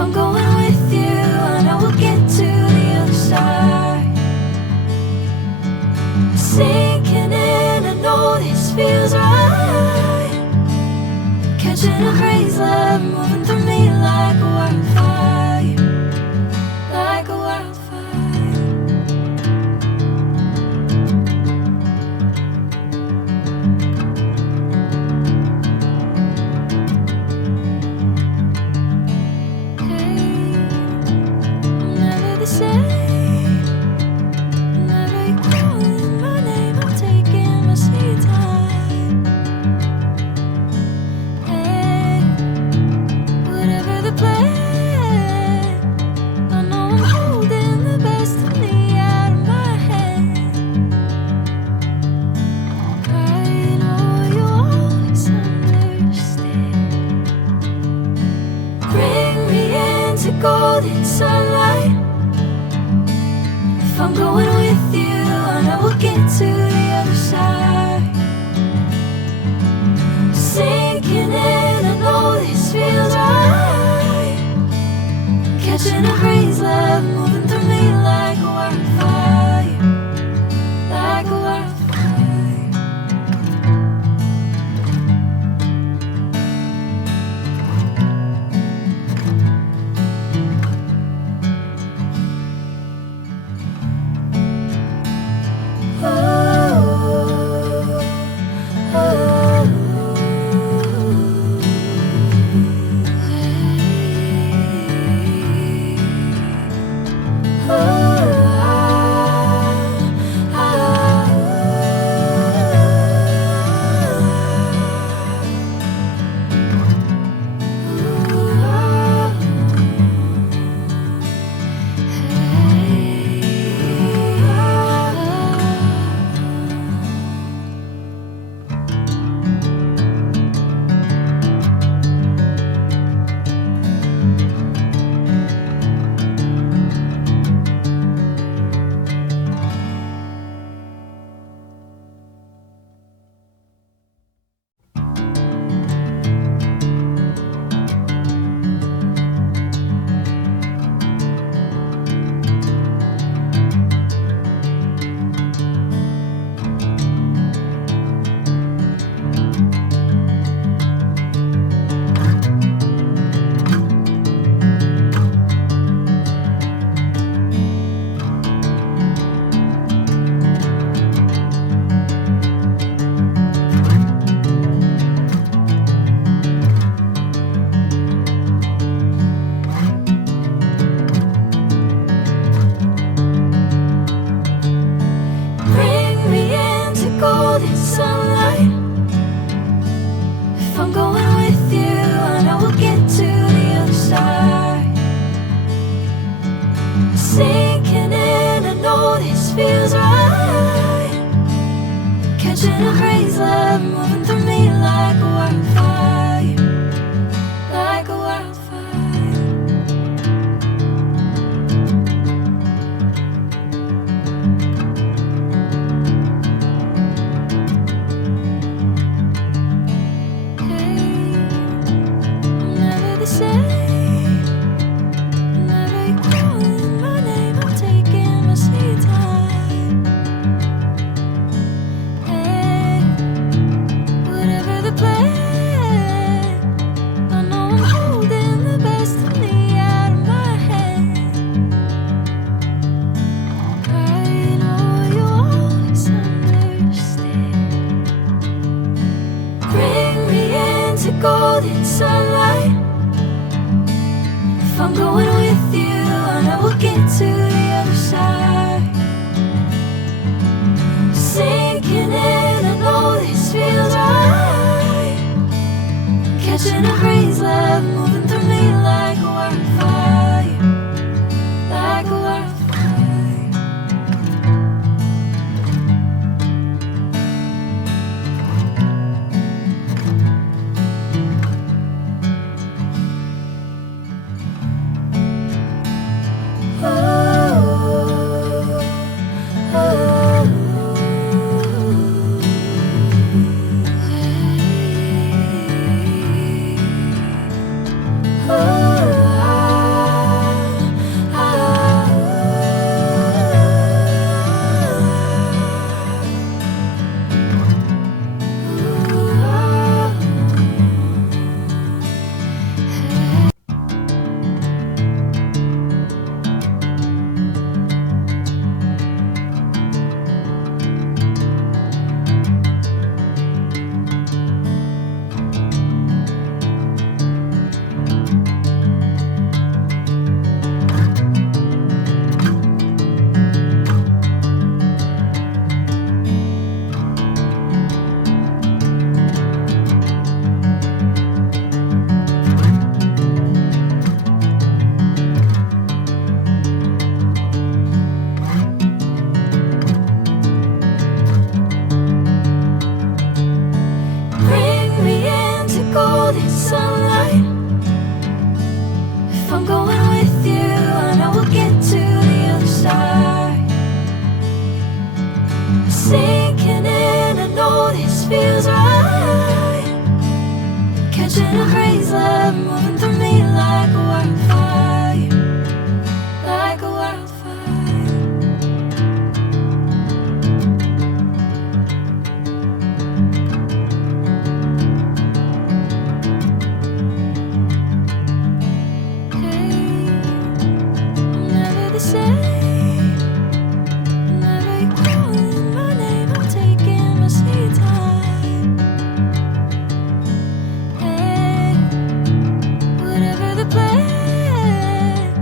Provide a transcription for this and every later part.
I'm going with you, I know we'll get to the other side. Sinking in, I know this feels right. Catching a crazy love, moving through me like a wildfire, like a wildfire. Golden sunlight. If I'm going with you, I know we'll get to the other side. Sinking in, I know this feels right. Catching a crazy love, moving through me like a wildfire, like a wildfire. Sinking in, I know this feels right. Catching a crazy love, moving through me like a wildfire, like a wildfire. Hey, I'm never the same. Golden sunlight. If I'm going with you, I know we'll get to the other side. Sinking in, I know this feels right. Catching a crazy love, moving through me like a wildfire, like a wildfire. Catching a crazy love moving through me like a wildfire, like a wildfire. Hey, I'm never the same. Whenever you're calling my name, I'm taking my sweet time. Hey, whatever the plan,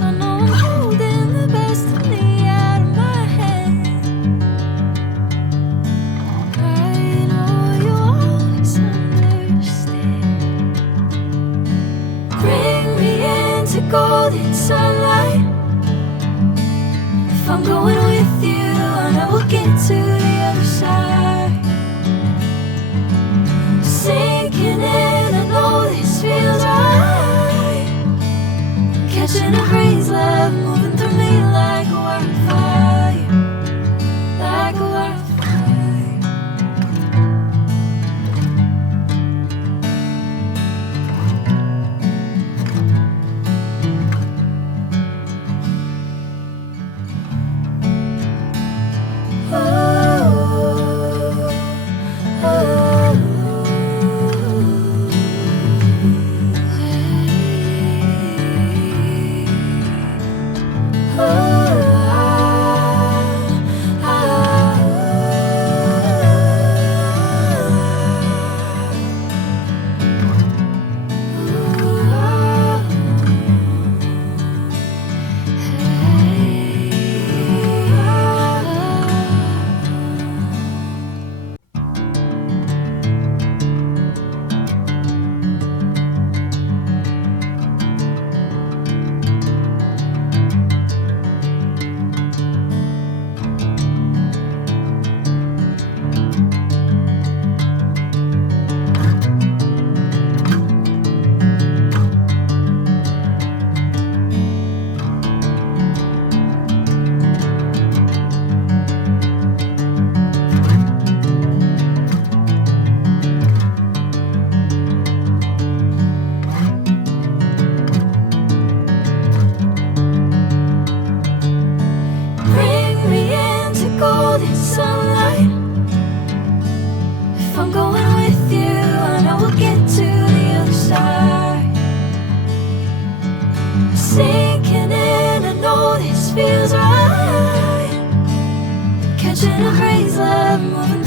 I know I'm holding the best of me out of my hand. I know you always understand. Bring me into golden sunlight. If I'm going with you, I know we'll get to the other side. Sinking in, I know this feels right. Catching a crazy love moving through me like a wildfire, like a wildfire. Bring me into golden sunlight. If I'm going with you, I know we'll get to the other side. Sinking in, I know this feels right. Catching a crazy love moving